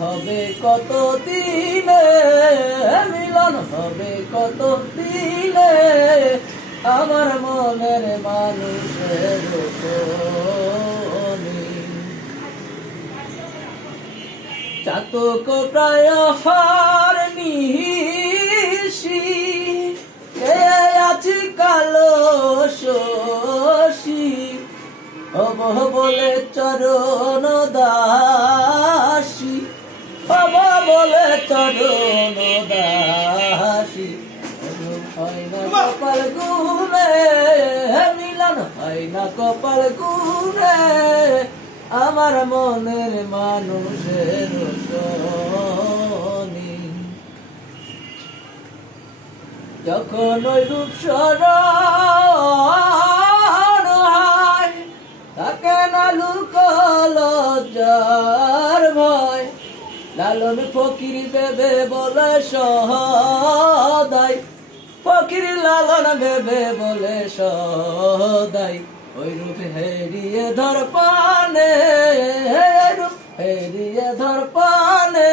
হবে কত দিনে, মিলন হবে কত দিনে, আমার মনের মানুষের সনে। চাতক প্রায় হার নিশি, কে আছি কালো শশী, হব বলে চরণ দাসী, হব বলে চরণ দাসী। হয় না কপাল গুনে, মিলন হয় না কপাল গুনে, আমার মনের মানুষের সনে। যখন ওই রূপ স্মরণ হয়, তাকে না লজ্জার ভয়, লালন ফকির ভেবে বলে সদাই, ফকির লালন ভেবে বলে সদাই। ওই রূপ হেরিয়ে ধর পানে, রূপ হেরিয়ে ধর পানে,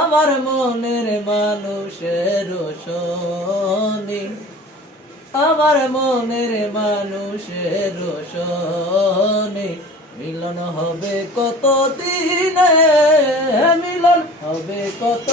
আমার মনের মানুষের সনে, আমার মনের মানুষের সনে। মিলন হবে কত দিনে, মিলন হবে কত